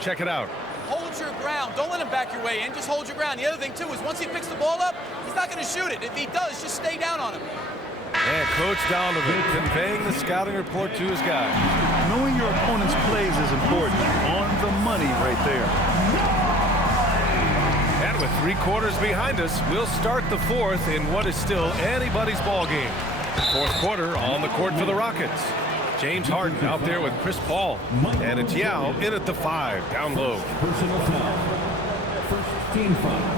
check it out. Hold your ground. Don't let him back your way in. Just hold your ground. The other thing, too, is once he picks the ball up, he's not going to shoot it. If he does, just stay down on him. And Coach Donovan conveying the scouting report to his guys. Knowing your opponent's plays is important. On the money right there. And with 3 quarters behind us, we'll start the 4th in what is still anybody's ball game. 4th quarter on the court for the Rockets. James Harden out there with Chris Paul. And it's Yao in at the 5, down low. Personal foul. First team foul.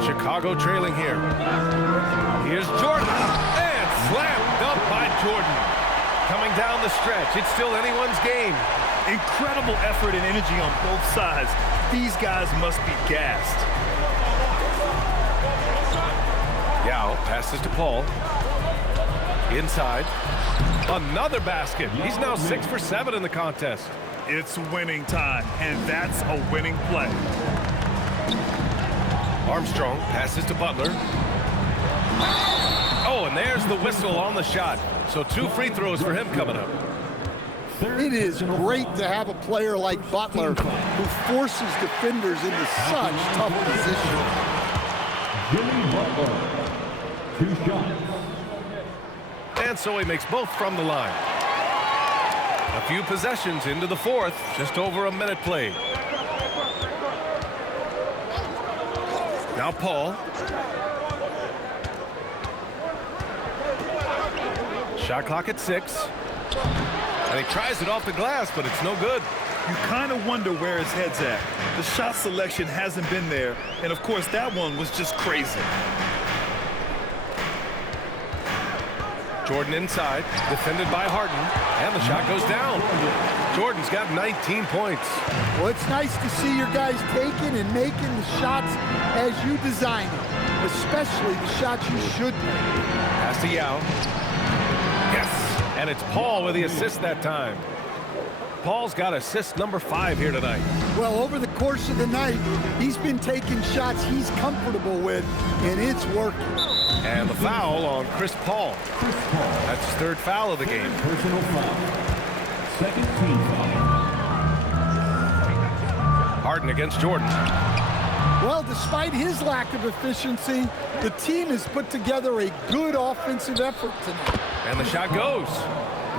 Chicago trailing here. Here's Jordan. And slammed up by Jordan. Coming down the stretch. It's still anyone's game. Incredible effort and energy on both sides. These guys must be gassed. Yao passes to Paul. Inside. Another basket. He's now 6 for 7 in the contest. It's winning time, and that's a winning play. Armstrong passes to Butler. Oh, and there's the whistle on the shot. So 2 free throws for him coming up. It is great to have a player like Butler who forces defenders into such tough positions. Jimmy Butler. 2 shots. And so he makes both from the line. A few possessions into the 4th, just over a minute played. Now Paul. Shot clock at 6. And he tries it off the glass, but it's no good. You kind of wonder where his head's at. The shot selection hasn't been there, and of course that one was just crazy. Jordan inside, defended by Harden, and the shot goes down. Jordan's got 19 points. Well, it's nice to see your guys taking and making the shots as you design them, especially the shots you should make. Pass to Yao. Yes, and it's Paul with the assist that time. Paul's got assist number 5 here tonight. Well, over the course of the night, he's been taking shots he's comfortable with, and it's working. And the foul on Chris Paul. That's his 3rd foul of the game. Personal foul. Second team foul. Harden against Jordan. Well, despite his lack of efficiency, the team has put together a good offensive effort tonight. And the shot goes.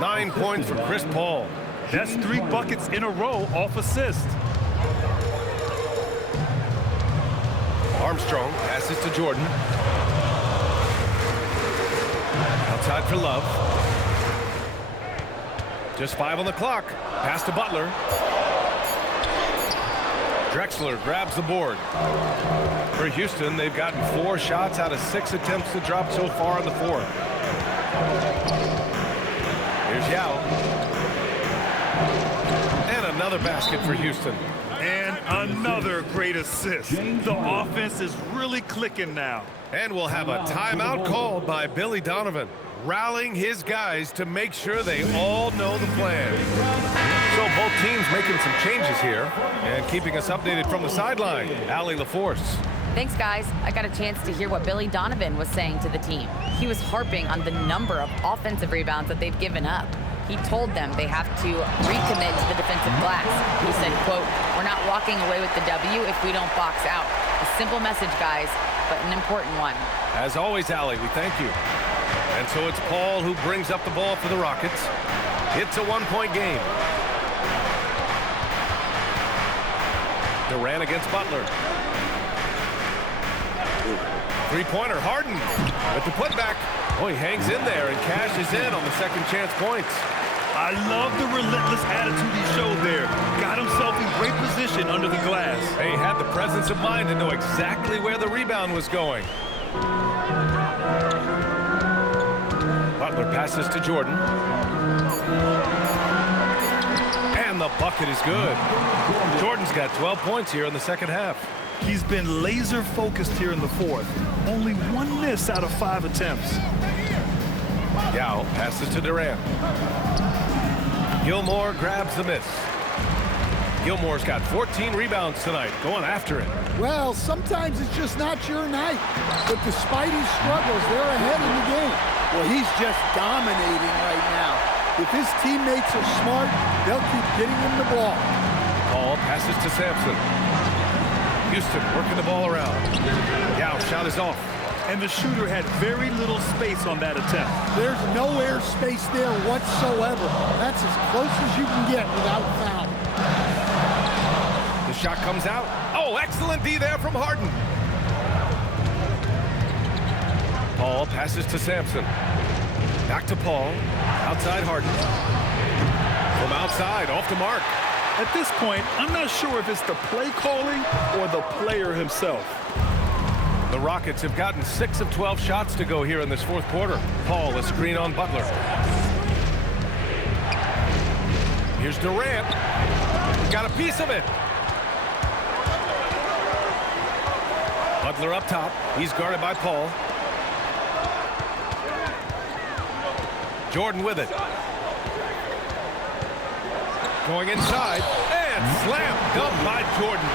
9 points for Chris Paul. That's 3 buckets in a row off assist. Armstrong passes to Jordan. Outside for Love. Just 5 on the clock. Pass to Butler. Drexler grabs the board. For Houston, they've gotten 4 shots out of 6 attempts to drop so far in the 4th. Here's Yao. And another basket for Houston. And another great assist. The offense is really clicking now. And we'll have a timeout called by Billy Donovan, rallying his guys to make sure they all know the plan. So both teams making some changes here and keeping us updated from the sideline. Allie LaForce. Thanks, guys. I got a chance to hear what Billy Donovan was saying to the team. He was harping on the number of offensive rebounds that they've given up. He told them they have to recommit to the defensive glass. He said, quote, "We're not walking away with the W if we don't box out." A simple message, guys, but an important one. As always, Allie, we thank you. And so it's Paul who brings up the ball for the Rockets. It's a 1-point game. Durant against Butler. 3-pointer, Harden with the putback. Oh, he hangs in there and cashes in on the second chance points. I love the relentless attitude he showed there. Got himself in great position under the glass. He had the presence of mind to know exactly where the rebound was going. Butler passes to Jordan. And the bucket is good. Jordan's got 12 points here in the second half. He's been laser focused here in the 4th. Only 1 miss out of 5 attempts. Yao passes to Durant. Gilmore grabs the miss. Gilmore's got 14 rebounds tonight, going after it. Well, sometimes it's just not your night. But despite his struggles, they're ahead in the game. Well, he's just dominating right If his teammates are smart, they'll keep getting him the ball. Paul passes to Sampson. Houston working the ball around. Yao shot is off. And the shooter had very little space on that attempt. There's no air space there whatsoever. That's as close as you can get without foul. The shot comes out. Oh, excellent D there from Harden. Paul passes to Sampson. Back to Paul. Outside Harden. From outside, off the mark. At this point, I'm not sure if it's the play calling or the player himself. The Rockets have gotten 6 of 12 shots to go here in this fourth quarter. Paul, a screen on Butler. Here's Durant. Got a piece of it. Butler up top. He's guarded by Paul. Jordan with it. Going inside. And slam dunk by Jordan.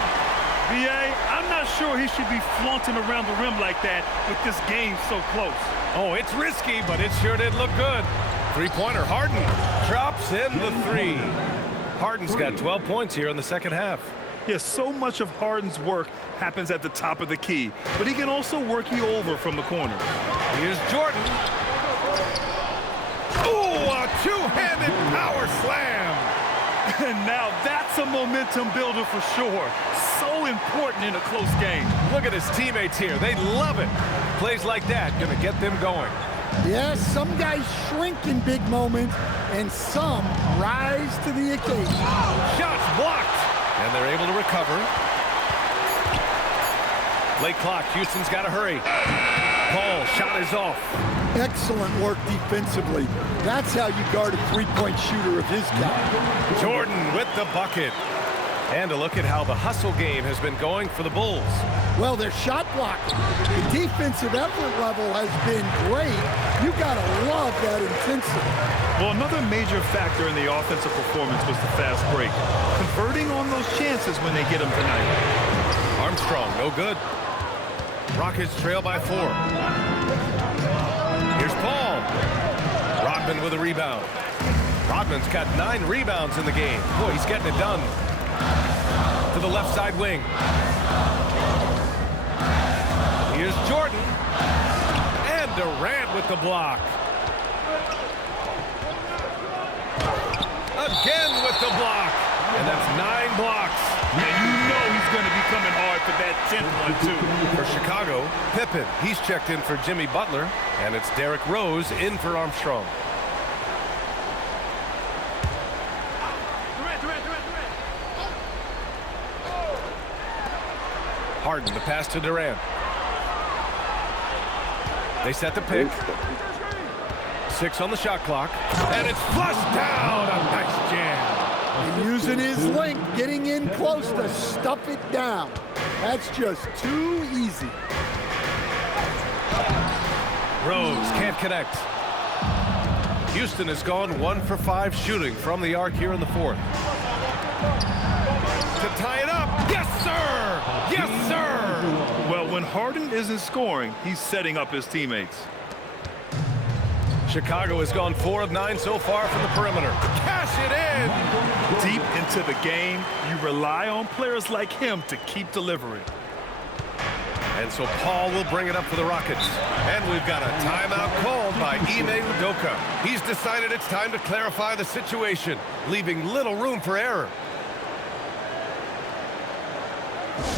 B.A., I'm not sure he should be flaunting around the rim like that with this game so close. Oh, it's risky, but it sure did look good. Three-pointer, Harden drops in the three. Harden's got 12 points here in the second half. Yes, so much of Harden's work happens at the top of the key, but he can also work you over from the corner. Here's Jordan. Ooh, a two-handed power slam. And now that's a momentum builder for sure. So important in a close game. Look at his teammates here. They love it. Plays like that going to get them going. Yes, some guys shrink in big moments, and some rise to the occasion. Shots blocked. And they're able to recover. Late clock. Houston's got to hurry. Paul, shot is off. Excellent work defensively. That's how you guard a three-point shooter of his caliber. Jordan with the bucket. And a look at how the hustle game has been going for the Bulls. Well, they're shot blocking. The defensive effort level has been great. You gotta love that intensity. Well, another major factor in the offensive performance was the fast break. Converting on those chances when they get them tonight. Armstrong, no good. Rockets trail by 4. Here's Paul. Rodman with a rebound. Rodman's got 9 rebounds in the game. Boy, he's getting it done. To the left side wing. Here's Jordan. And Durant with the block. Again with the block. And that's 9 blocks. And you know he's going to be coming hard for that 10th one, too. For Chicago, Pippen. He's checked in for Jimmy Butler. And it's Derrick Rose in for Armstrong. Harden, the pass to Durant. They set the pick. 6 on the shot clock. And it's flushed down. A nice jam. And using his length, getting in close to stuff it down. That's just too easy. Rose can't connect. Houston has gone 1 for 5 shooting from the arc here in the fourth. To tie it up. Yes, sir! Yes, sir! Well, when Harden isn't scoring, he's setting up his teammates. Chicago has gone 4 of 9 so far from the perimeter. Cash it in! Deep into the game, you rely on players like him to keep delivering. And so Paul will bring it up for the Rockets. And we've got a timeout called by Ime Udoka. He's decided it's time to clarify the situation, leaving little room for error.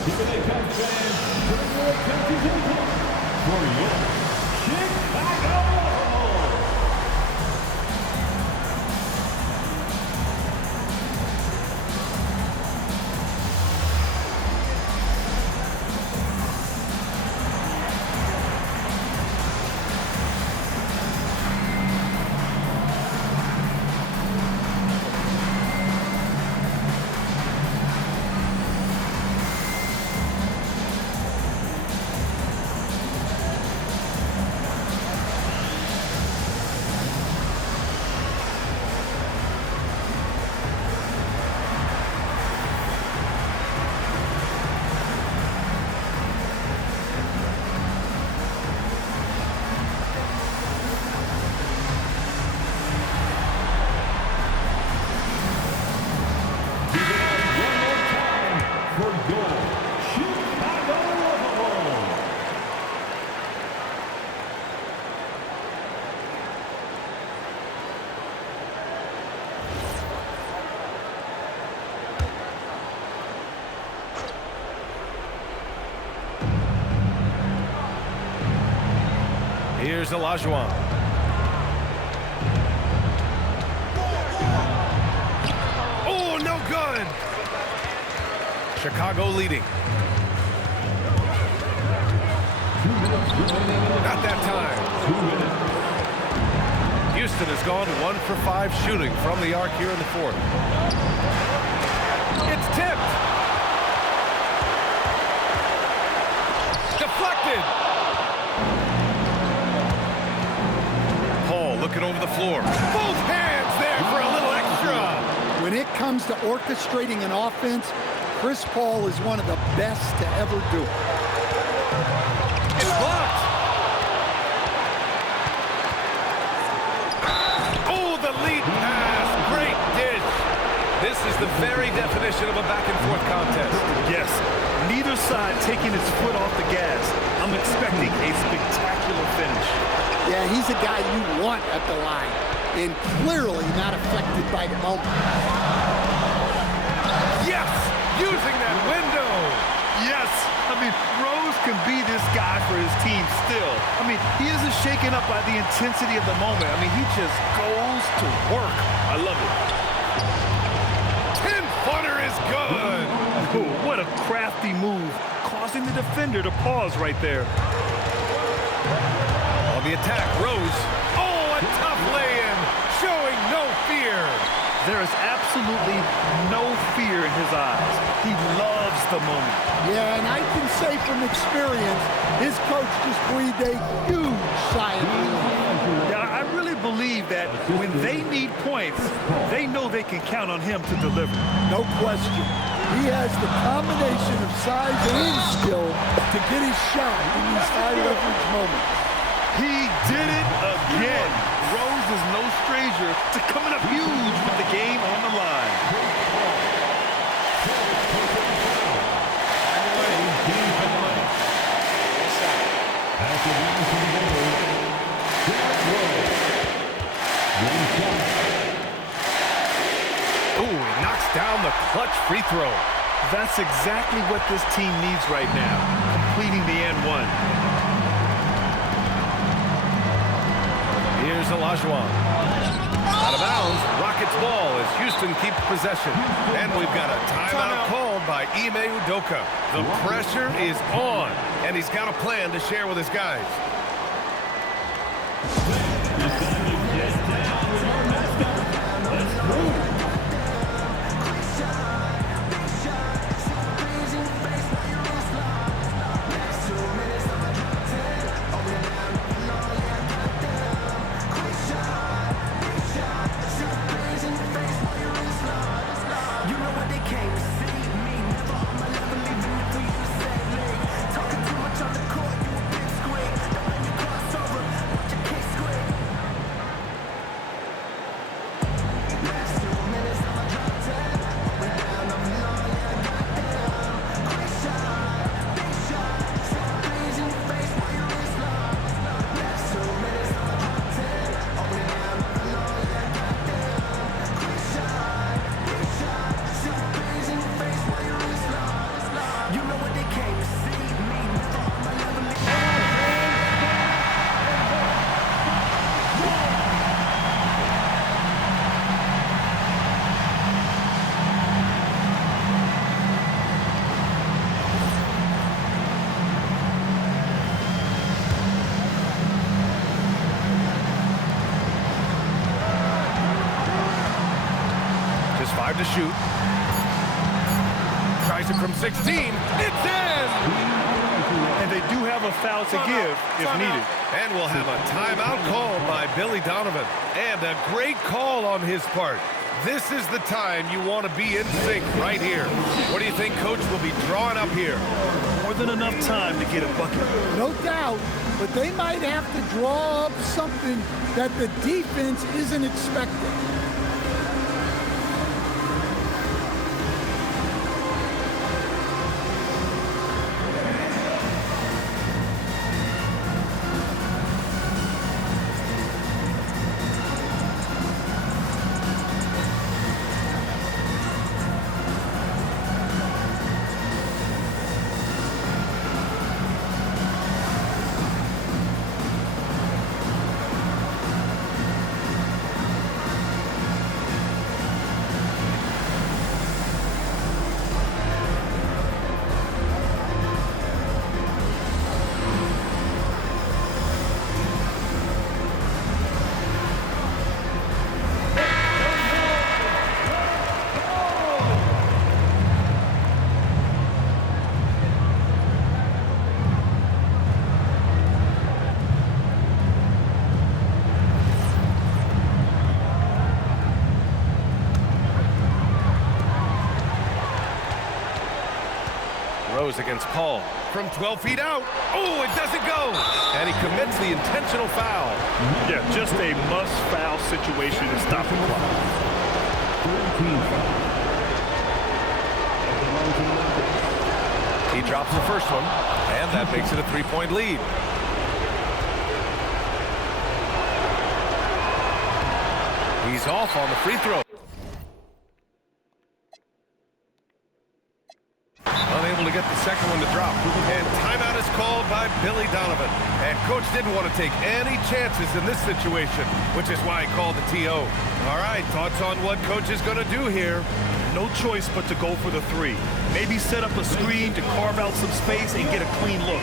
Keep it fans, bring your attention for your Chicago. Here's Olajuwon. Oh, no good. Chicago leading. Not that time. Houston has gone 1 for 5 shooting from the arc here in the fourth. It's tipped. Deflected. Paul looking over the floor. Both hands there for a little extra. When it comes to orchestrating an offense, Chris Paul is one of the best to ever do it. It's blocked. Oh, the lead pass. Great dish. This is the very definition of a back-and-forth contest. Yes, neither side taking its foot off the gas. I'm expecting a spectacular finish. Yeah, he's a guy you want at the line, and clearly not affected by the moment. Yes, using that window. Yes, I mean, Rose can be this guy for his team still. I mean, he isn't shaken up by the intensity of the moment. I mean, he just goes to work. I love it. 10-footer is good. Oh, what a crafty move, causing the defender to pause right there. On the attack, Rose. Oh, a tough lay-in, showing no fear. There is absolutely no fear in his eyes. He loves the moment. Yeah, and I can say from experience, his coach just breathed a huge sigh of relief. Yeah, I really believe that when they need points, they know they can count on him to deliver. No question. He has the combination of size and skill to get his shot in these high-leverage moments. He did it again. Rose is no stranger to coming up huge with the game on the line. Ooh, he knocks down the clutch free throw. That's exactly what this team needs right now, completing the N1. Here's Olajuwon. Out of bounds, Rockets ball as Houston keeps possession. And we've got a timeout called by Ime Udoka. The pressure is on, and he's got a plan to share with his guys. To shoot. Tries it from 16. It's in! And they do have a foul to give if needed. And we'll have a timeout called by Billy Donovan. And a great call on his part. This is the time you want to be in sync right here. What do you think Coach will be drawing up here? More than enough time to get a bucket. No doubt, but they might have to draw up something that the defense isn't expecting. Drose against Paul. From 12 feet out. Oh, it doesn't go. And he commits the intentional foul. Yeah, just a must-foul situation to stop the clock. 13 He drops the first one, and that makes it a 3-point lead. He's off on the free throw. Unable to get the second one to drop. And timeout is called by Billy Donovan. And coach didn't want to take any chances in this situation, which is why he called the TO. All right, thoughts on what coach is going to do here? No choice but to go for the three. Maybe set up a screen to carve out some space and get a clean look.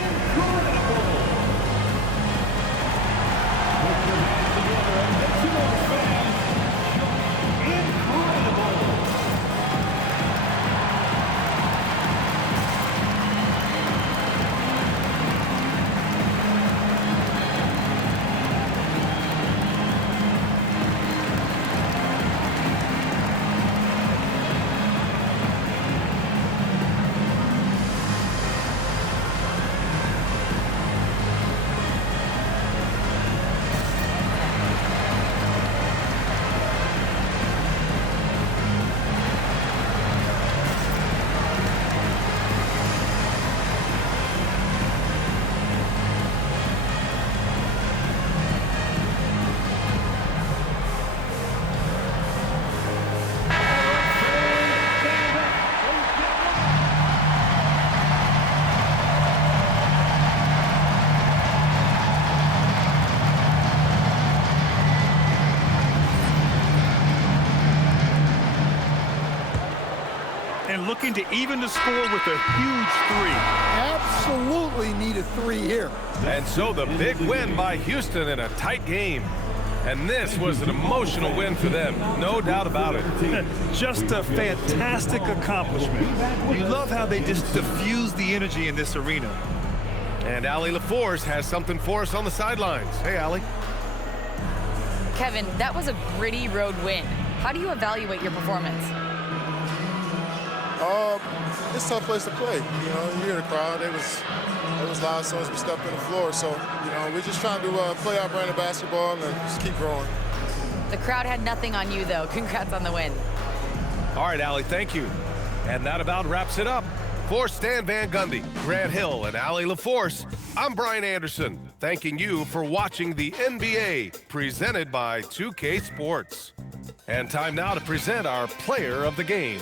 And looking to even the score with a huge three. Absolutely need a three here. And so the big win by Houston in a tight game. And this was an emotional win for them, no doubt about it. Just a fantastic accomplishment. You love how they just diffuse the energy in this arena. And Allie LaForce has something for us on the sidelines. Hey, Allie. Kevin, that was a gritty road win. How do you evaluate your performance? It's a tough place to play. You know, you hear the crowd. It was loud as soon as we stepped on the floor. So, you know, we're just trying to play our brand of basketball and just keep growing. The crowd had nothing on you, though. Congrats on the win. All right, Allie, thank you. And that about wraps it up. For Stan Van Gundy, Grant Hill, and Allie LaForce, I'm Brian Anderson, thanking you for watching the NBA, presented by 2K Sports. And time now to present our player of the game.